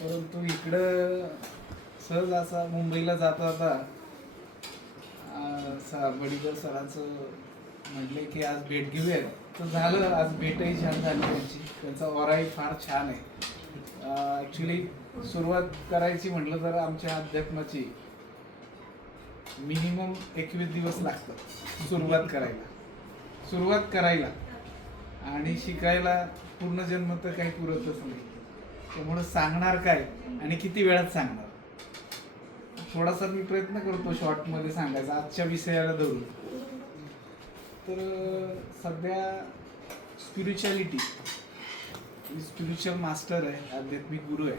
परंतु इकडं सहज असा मुंबईला जाता जाता बडीकर सरांचं म्हटले की आज भेट घेऊयात. तर झालं, आज भेटही छान झाली त्यांची. त्यांचा ऑराही फार छान आहे. ॲक्च्युली सुरुवात करायची म्हटलं तर आमच्या अध्यात्माची मिनिमम 21 दिवस लागतात सुरुवात करायला आणि शिकायला पूर्ण जन्म तर काही पुरतच नाही. त्यामुळं सांगणार काय आणि किती वेळात सांगणार, थोडासा मी प्रयत्न करतो शॉर्टमध्ये सांगायचा आजच्या विषयाला धरून. तर सध्या स्पिरिच्युअलिटी, स्पिरिच्युअल मास्टर आहे, आध्यात्मिक गुरु आहे.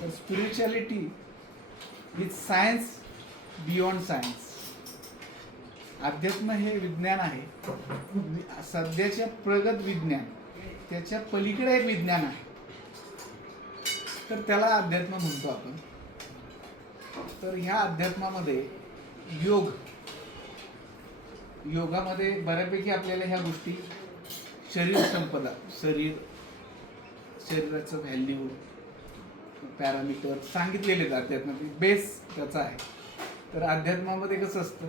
तर spirituality is science beyond science. अध्यात्म हे विज्ञान आहे, सध्याच्या प्रगत विज्ञान त्याच्या पलीकडे एक विज्ञान आहे. तर त्याला अध्यात्म म्हणतो आपण. तर ह्या अध्यात्मामध्ये योगामध्ये बऱ्यापैकी आपल्याला ह्या गोष्टी, शरीर संपदा, शरीराचं व्हॅल्यू, पॅरामीटर सांगितलेले आहेत. अध्यात्मातील बेस त्याचा आहे. तर अध्यात्मामध्ये कसं असतं,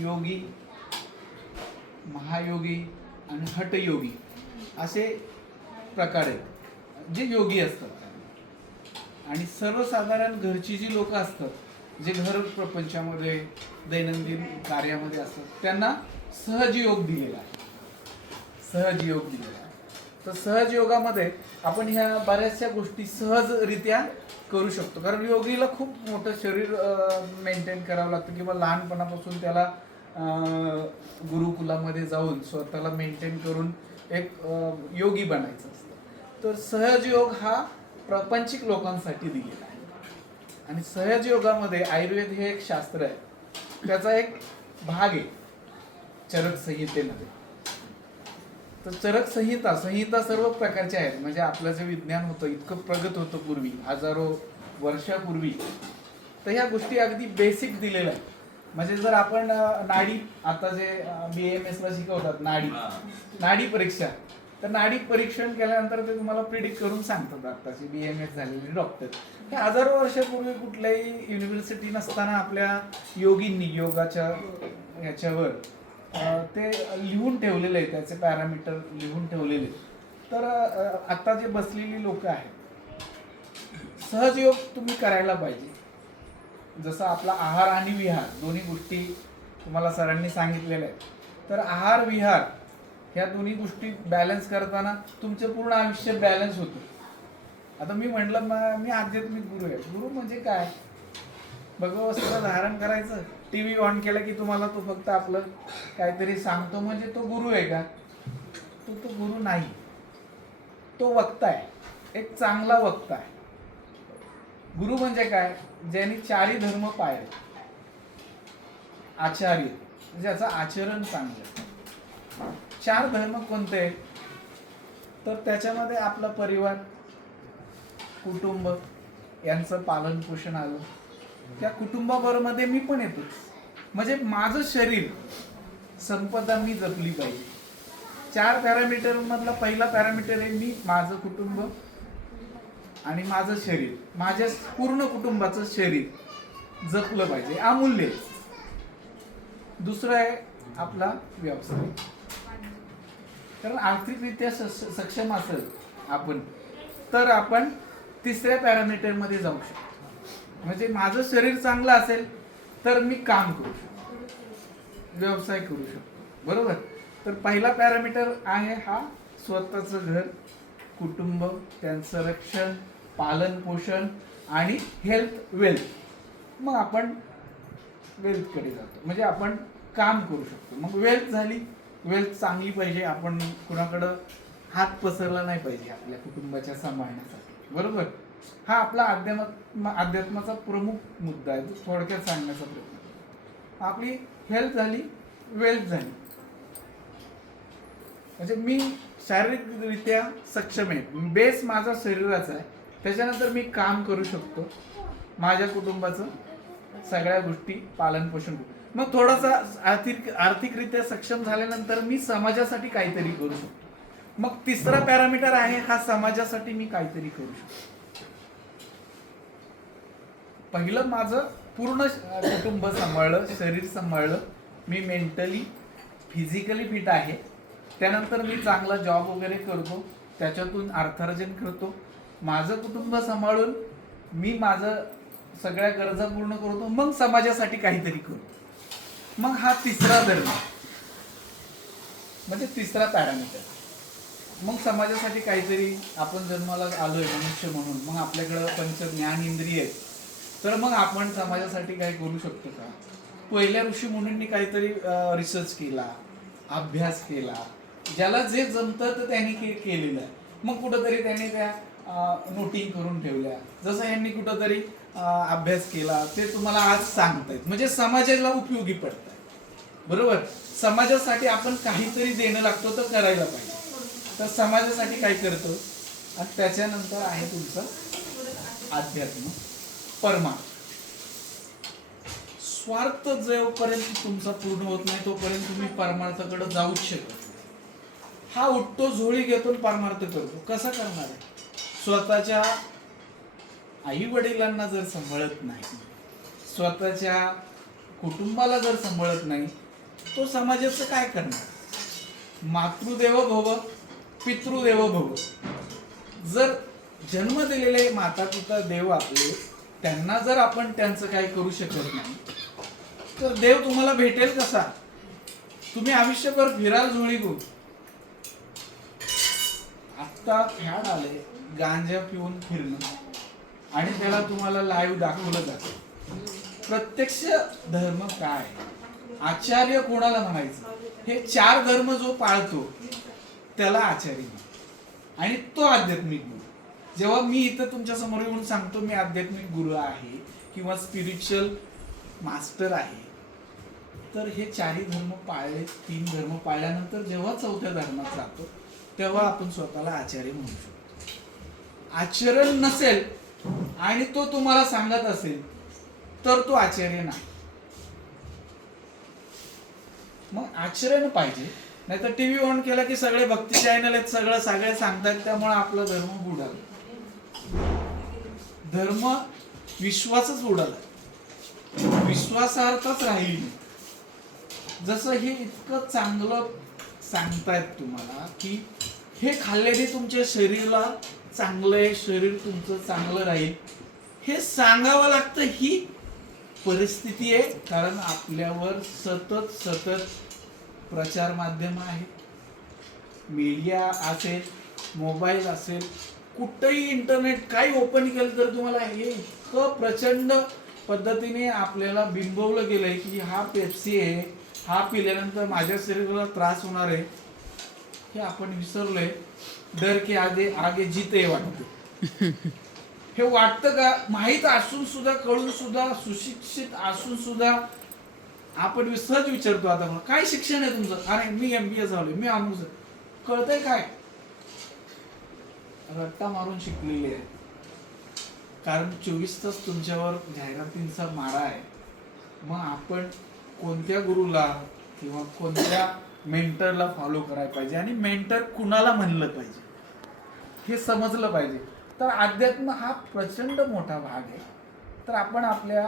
योगी, महायोगी आणि हठयोगी असे प्रकार आहेत जे योगी असतात. आणि सर्वसाधारण घरची जी लोक असतात, जे घर प्रपंचामध्ये दैनंदिन कार्यामध्ये असतात, त्यांना सहजयोग दिलेला आहे. तर सहजयोगामध्ये आपण ह्या बऱ्याचशा गोष्टी सहजरित्या करू शकतो. कारण योगीला खूप मोठं शरीर मेंटेन करावं लागतं, किंवा लहानपणापासून त्याला गुरुकुलामध्ये जाऊन स्वतःला मेंटेन करून एक योगी बनायचं असतं. तर सहजयोग हा प्रापंचिक लोकांसाठी दिलेला आहे. आणि सहजयोगामध्ये आयुर्वेद हे एक शास्त्र आहे, त्याचा एक भाग आहे चरक संहितेमध्ये. तर चरक संहिता सर्व प्रकारच्या आहेत. म्हणजे आपलं जे विज्ञान होतं इतकं प्रगत होतं पूर्वी, हजारो वर्षापूर्वी, तर ह्या गोष्टी अगदी बेसिक दिलेल्या आहेत. म्हणजे जर आपण नाडी, आता जे BAMS ला शिकवतात नाडी परीक्षा, तर नाडी परीक्षण केल्यानंतर ते तुम्हाला प्रिडिक्ट करून सांगतात. आताची BAMS झालेली डॉक्टर हे हजारो वर्षापूर्वी कुठल्याही युनिव्हर्सिटी नसताना आपल्या योगींनी योगाच्या ह्याच्यावर ते लिहून ठेवलेले आहे, त्याचे पॅरामीटर लिहून ठेवलेले. तर आता जे बसलेली लोक आहेत, सहजयोग तुम्ही करायला पाहिजे. जसं आपला आहार आणि विहार दोन्ही गोष्टी तुम्हाला सरांनी सांगितलेल्या आहेत. तर आहार विहार ह्या दोन्ही गोष्टी बॅलन्स करताना तुमचं पूर्ण आयुष्य बॅलन्स होतं. आता मी म्हटलं मी आध्यात्मिक गुरु आहे. गुरु म्हणजे काय, भगववस्त्र धारण करायचं, TV ऑन केला की तुम्हाला तो फक्त आपलं काहीतरी सांगतो, म्हणजे तो गुरु आहे का? तो गुरु नाही. तो वक्ता आहे, एक चांगला वक्ता आहे. गुरु म्हणजे काय, ज्यांनी 4 धर्म पाळले, आचार्य, ज्याचं आचरण चांगलं. 4 धर्म कोणते? तर त्याच्यामध्ये आपला परिवार, कुटुंब यांचं पालन पोषण आलं. त्या कुटुंबाबरोबर मी पण येतो. म्हणजे माझं शरीर संपदा मी जपली पाहिजे. 4 पॅरामीटर मधला पहिला पॅरामीटर आहे मी, माझं कुटुंब आणि माझं शरीर, माझ्या पूर्ण कुटुंबाचं शरीर जपलं पाहिजे, अमूल्य. दुसरं आहे आपला व्यवसाय. कारण आर्थिकरित्या सक्षम असेल आपण, तर आपण 3ऱ्या पॅरामीटर मध्ये जाऊ शकतो. म्हणजे माझं शरीर चांगलं असेल तर मी काम करू शकतो, व्यवसाय करू शकतो, बरोबर. तर पहिला पॅरामीटर आहे हा स्वतःचं घर, कुटुंब, त्यांचं रक्षण, पालन पोषण आणि हेल्थ, वेल्थ. मग आपण वेल्थकडे जातो, म्हणजे आपण काम करू शकतो. मग वेल्थ झाली, वेल्थ चांगली पाहिजे, आपण कुणाकडं हात पसरला नाही पाहिजे आपल्या कुटुंबाच्या सांभाळण्यासाठी, बरोबर. हा आपला अध्यात्माचा प्रमुख मुद्दा आहे, तो थोडक्यात सांगण्याचा प्रयत्न. आपली हेल्थ झाली, वेल्थ झाली, म्हणजे मी शारीरिकरित्या सक्षम आहे, बेस माझा शरीराचा आहे. त्याच्यानंतर मी काम करू शकतो, माझ्या कुटुंबाचं सगळ्या गोष्टी पालन पोषण करू. मग थोडासा आर्थिकरित्या सक्षम झाल्यानंतर मी समाजासाठी काहीतरी करू शकतो. मग 3रा पॅरामीटर आहे हा समाजासाठी मी काहीतरी करू शकतो. पहिलं माझं पूर्ण कुटुंब सांभाळलं, शरीर सांभाळलं, मी मेंटली फिजिकली फिट आहे. त्यानंतर मी चांगला जॉब वगैरे करतो, त्याच्यातून अर्थार्जन करतो, माझं कुटुंब सांभाळून मी माझं सगळ्या गरजा पूर्ण करतो, मग समाजासाठी काहीतरी करतो. मग हा तिसरा धर्म म्हणजे तिसरा पॅरामीटर. मग समाजासाठी काहीतरी आपण जन्माला आलोय मनुष्य म्हणून, मग आपल्याकडं पंच ज्ञान इंद्रिय आहेत, तर मग आपण समाजासाठी काय करू शकतो का? पहिल्या ऋषी मुनींनी काहीतरी रिसर्च केला, अभ्यास केला, ज्याला जे जमतं तर त्यांनी केलेलं आहे. मग कुठंतरी त्यांनी त्या नोटिंग करून ठेवल्या, जसं यांनी कुठंतरी अभ्यास केला ते तुम्हाला आज सांगतायत, म्हणजे समाजाला उपयोगी पडत आहे. बरोबर, समाजासाठी आपण काहीतरी देणं लागतो तर करायला पाहिजे. तर समाजासाठी काय करतो, आणि त्याच्यानंतर आहे तुमचं अध्यात्म, परमार्थ. स्वार्थ जोपर्यंत तुमचा पूर्ण होत नाही तोपर्यंत तुम्ही परमार्थाकडे जाऊच शकत नाही. हा उठतो झोळी घेतो परमार्थ करतो. कसा करणार आहे? स्वतःच्या आई वडिलांना जर सांभाळत नाही, स्वतःच्या कुटुंबाला जर सांभाळत नाही, तो समाजाचं काय करणार? मातृदेव भव पितृदेव भव. जर जन्म दिलेले माता पिता देव आपले, त्यांना जर आपण त्यांचं काही करू शकत नाही तर देव तुम्हाला भेटेल कसा? तुम्ही आयुष्यभर फिराल झोळी घेऊन. आता फॅड आले गांजा पिऊन फिरणं, आणि त्याला तुम्हाला लाईव्ह दाखवलं जातं. प्रत्यक्ष धर्म काय, आचार्य कोणाला म्हणायचं? हे 4 धर्म जो पाळतो त्याला आचार्य, आणि तो आध्यात्मिक गुरु. जेव्हा मी इथं तुमच्या समोर येऊन सांगतो मी आध्यात्मिक गुरु आहे किंवा स्पिरिच्युअल मास्टर आहे, तर हे 4 धर्म पाळले, 3 धर्म पाळल्यानंतर जेव्हा 4थ्या धर्मात जातो तेव्हा आपण स्वतःला आचार्य म्हणू शकतो. आचरण नसेल आणि तो तुम्हाला सांगत असेल तर तो आचार्य नाही. मग आचरण पाहिजे, नाही तर टीव्ही ऑन केला की सगळे भक्ती चॅनल आहेत, सगळे सांगतात, त्यामुळे आपला धर्म बुडाला. धर्म विश्वासच उडाला, विश्वासार्थच राहिली नाही. जसं हे इतकं चांगलं सांगतायत तुम्हाला की हे खाल्ल्याने तुमच्या शरीराला चांगलं आहे, शरीर तुमचं चांगलं राहील, हे सांगावं लागतं. ही परिस्थिती आहे, कारण आपल्यावर सतत प्रचार माध्यम आहेत, मीडिया असेल, मोबाईल असेल, कुठेही इंटरनेट काही ओपन केलं तर तुम्हाला हे इतकं प्रचंड पद्धतीने आपल्याला बिंबवलं गेलंय की हा पेप्सी आहे, हा पिल्यानंतर माझ्या शरीराला त्रास होणार आहे, हे आपण विसरलोय. डर के आगे जीते वाटते. हे वाटतं का? माहित असून सुद्धा, कळून सुद्धा, सुशिक्षित असून सुद्धा आपण सहज विचारतो, आता मला काय शिक्षण आहे तुमचं? अरे मी MBA झालोय, मी अमुक. कळतंय काय? रट्टा मारून शिकलेले आहे, कारण 24 तास तुमच्यावर जाहिरातींचा मारा आहे. मग आपण कोणत्या गुरुला किंवा कोणत्या मेंटरला फॉलो करायला पाहिजे, आणि मेंटर कुणाला म्हणलं पाहिजे हे समजलं पाहिजे. तर अध्यात्म हा प्रचंड मोठा भाग आहे. तर आपण आपल्या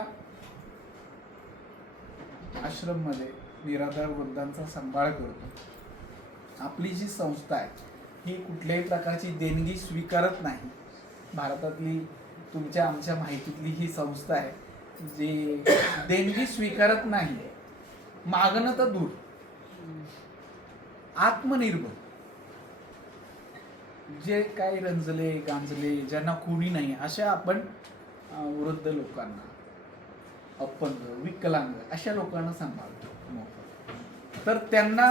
आश्रम मध्ये निराधार वृद्धांचा सांभाळ करतो. आपली जी संस्था आहे ही कुठल्याही प्रकारची देणगी स्वीकारत नाही. भारतातली तुमच्या आमच्या माहितीतली ही संस्था आहे जी देणगी स्वीकारत नाही. मागणं तर दूर, आत्मनिर्भर. जे काही रंजले गांजले, ज्यांना कोणी नाही, अशा आपण वृद्ध लोकांना, अपंग, विकलांग अशा लोकांना सांभाळतो. तर त्यांना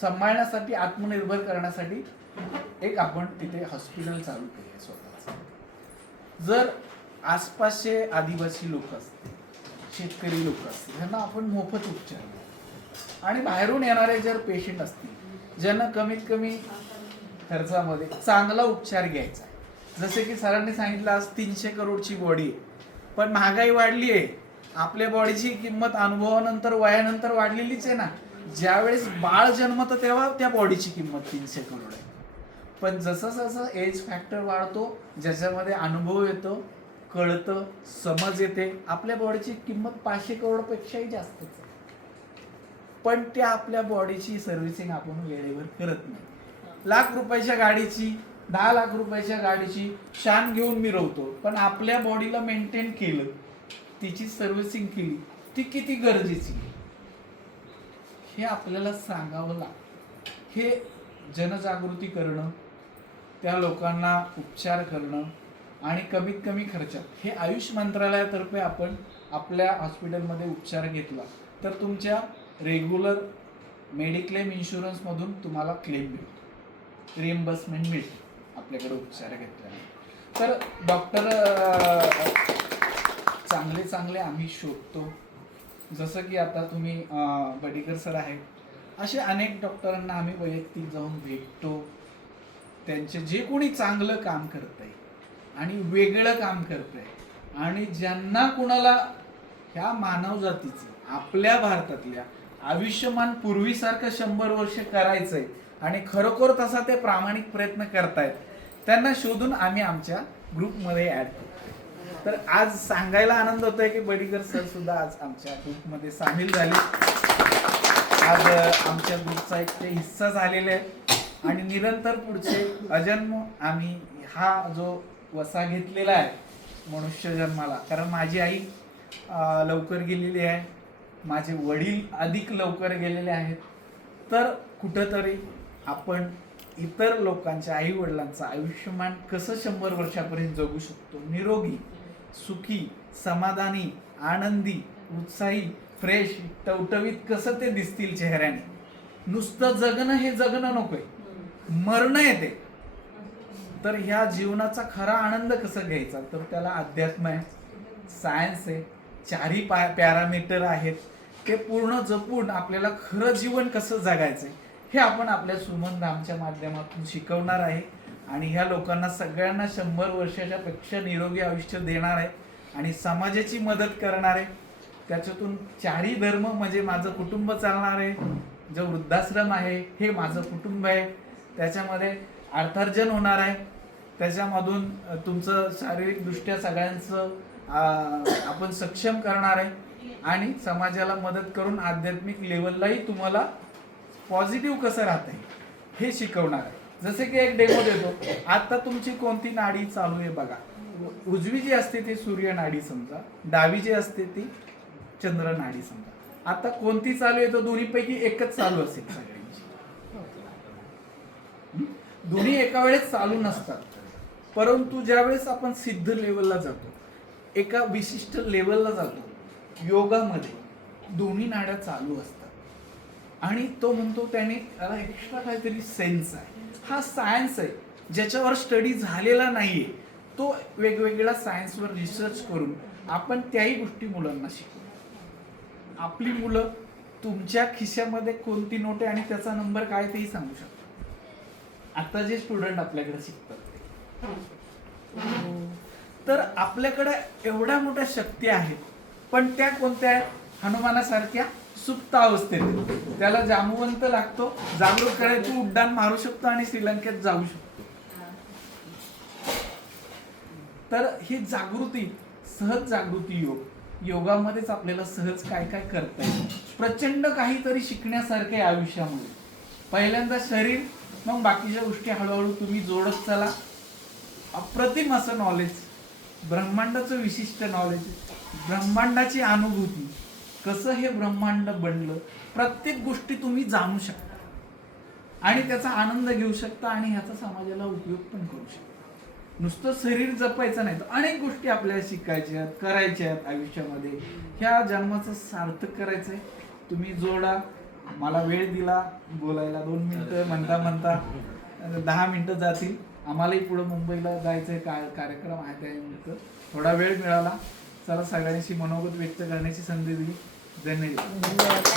सांभाळण्यासाठी, आत्मनिर्भर करण्यासाठी एक आपण तिथे हॉस्पिटल चालू केले स्वतःच. जर आसपासचे आदिवासी लोक असतील, शेतकरी लोक असतील, त्यांना आपण मोफत उपचार देऊ. आणि बाहेरून येणारे जर पेशंट असतील, ज्यांना कमीत कमी खर्चामध्ये चांगला उपचार घ्यायचा, जसे की सरांनी सांगितलं आज 300 करोडची बॉडी आहे, पण महागाई वाढली आहे. आपल्या बॉडीची किंमत अनुभवानंतर, वयानंतर वाढलेलीच आहे ना. ज्यावेळेस बाळ जन्मतं तेव्हा त्या बॉडीची किंमत 300 करोड आहे. पण जसं जसं एज फॅक्टर वाढतो, ज्याच्यामध्ये अनुभव येतो, कळतं, समज येते. आपल्या बॉडीची किंमत 500 करोडपेक्षाही जास्तच आहे, पण त्या आपल्या बॉडीची सर्व्हिसिंग आपण वेळेवर करत नाही. लाख रुपयाच्या गाडीची, 10 लाख रुपयाच्या गाडीची शान घेऊन मिरवतो, पण आपल्या बॉडीला मेंटेन केलं, तिची सर्व्हिसिंग केली, ती किती गरजेची आहे हे आपल्याला सांगावं लागतं. हे जनजागृती करणं, त्या लोकांना उपचार करणं आणि कमीत कमी खर्चात हे आयुष मंत्रालयातर्फे आपण आपल्या हॉस्पिटलमध्ये उपचार घेतला तर तुमच्या रेग्युलर मेडिक्लेम इन्शुरन्समधून तुम्हाला क्लेम मिळतो, रिएम्बर्समेंट मिळते आपल्याकडे उपचार घेतल्याने. तर डॉक्टर चांगले चांगले आम्ही शोधतो, जसं की आता तुम्ही बडीकर सर आहेत, असे अनेक डॉक्टरांना आम्ही वैयक्तिक जाऊन भेटतो. त्यांचे जे कोणी चांगलं काम करत आहे आणि वेगळं काम करत आहे आणि ज्यांना कुणाला ह्या मानव जातीचं आपल्या भारतातल्या आयुष्यमान पूर्वीसारखं 100 वर्ष करायचंय आणि खरोखर तसा ते प्रामाणिक प्रयत्न करतायत, त्यांना शोधून आम्ही आमच्या ग्रुपमध्ये ऍड करतो. तर आज सांगायला आनंद होतोय की बडीकर सर सुद्धा आज आमच्या ग्रुपमध्ये सामील झाले. आज आमच्या ग्रुपचा एक ते हिस्सा झालेले आहे आणि निरंतर पुढचे अजन्म आम्ही हा जो वसा घेतलेला आहे मनुष्य जन्माला. कारण माझी आई लवकर गेलेली आहे, माझे वडील अधिक लवकर गेलेले आहेत, तर कुठंतरी आपण इतर लोकांच्या आई वडिलांचं आयुष्यमान कसं 100 वर्षापर्यंत जगू शकतो, निरोगी, सुखी, समाधानी, आनंदी, उत्साही, फ्रेश, टवटवीत कसं ते दिसतील चेहऱ्याने. नुसतं जगणं हे जगणं नकोय, मरणं येते. तर ह्या जीवनाचा खरा आनंद कसा घ्यायचा, तर त्याला अध्यात्म आहे, सायन्स आहे, चारही पॅरामीटर आहेत, ते पूर्ण जपून आपल्याला खरं जीवन कसं जगायचंय हे आपण आपल्या सुमन धामच्या माध्यमातून शिकवणार आहे. आणि ह्या लोकांना सगळ्यांना 100 वर्षाच्या पेक्षा निरोगी आयुष्य देणार आहे आणि समाजाची मदत करणार आहे. त्याच्यातून चारही धर्म म्हणजे माझं कुटुंब चालणार आहे. जो वृद्धाश्रम आहे हे माझं कुटुंब आहे, त्याच्यामध्ये अर्थार्जन होणार आहे, त्याच्यामधून तुमचं शारीरिकदृष्ट्या सगळ्यांचं आपण सक्षम करणार आहे आणि समाजाला मदत करून आध्यात्मिक लेवललाही तुम्हाला पॉझिटिव्ह कसं राहत आहे हे शिकवणार आहे. जसे की एक डेमो देतो. आता तुमची कोणती नाडी चालू आहे बघा. उजवी जी असते ती सूर्य नाडी समजा, डावी जी असते ती चंद्र नाडी समजा. आता कोणती चालू आहे, तर दोन्हीपैकी एकच चालू असेल सगळ्यांची. दोन्ही एका वेळेस चालू नसतात, परंतु ज्यावेळेस आपण सिद्ध लेवलला जातो, एका विशिष्ट लेवलला जातो योगामध्ये, दोन्ही नाड्या चालू असतात. आणि तो म्हणतो त्याने त्याला एक्स्ट्रा काहीतरी सेन्स आहे. हा सायन्स आहे, ज्याच्यावर स्टडी झालेला नाहीये, तो वेगवेगळ्या सायन्सवर रिसर्च करून आपण त्याही गोष्टी मुलांना शिकवू. आपली मुलं तुमच्या खिशामध्ये कोणती नोट आहे आणि त्याचा नंबर काय तेही सांगू शकतात. आता जे स्टुडंट आपल्याकडे शिकतात, तर आपल्याकडे एवढ्या मोठ्या शक्ती आहेत, पण त्या कोणत्या? हनुमानासारख्या सुप्त अवस्थेत. त्याला जामवंत लागतो, जागरूक करायचं, उड्डाण मारू शकतो आणि श्रीलंकेत जाऊ शकतो. तर ही जागृती, सहज जागृती योगामध्येच आपल्याला सहज काय काय करता येईल. प्रचंड काहीतरी शिकण्यासारखे आयुष्यामध्ये. पहिल्यांदा शरीर, मग बाकीच्या गोष्टी हळूहळू तुम्ही जोडत चला. अप्रतिम असं नॉलेज, ब्रह्मांडाचं विशिष्ट नॉलेज, ब्रह्मांडाची अनुभूती, कसं हे ब्रह्मांड बनलं, प्रत्येक गोष्टी तुम्ही जाणू शकता आणि त्याचा आनंद घेऊ शकता आणि ह्याचा समाजाला उपयोग पण करू शकता. नुसतं शरीर जपायचं नाही, तर अनेक गोष्टी आपल्याला शिकायच्या आहेत, करायच्या आहेत आयुष्यामध्ये. ह्या जन्माचं सार्थक करायचंय. तुम्ही जोडा. मला वेळ दिला बोलायला, 2 मिनिटं म्हणता म्हणता 10 मिनिटं जातील. आम्हालाही पुढे मुंबईला जायचंय, कार्यक्रम आहे, त्यानिमित्त थोडा वेळ मिळाला. चला, सगळ्यांशी मनोगत व्यक्त करण्याची संधी दिली. धन्यवाद.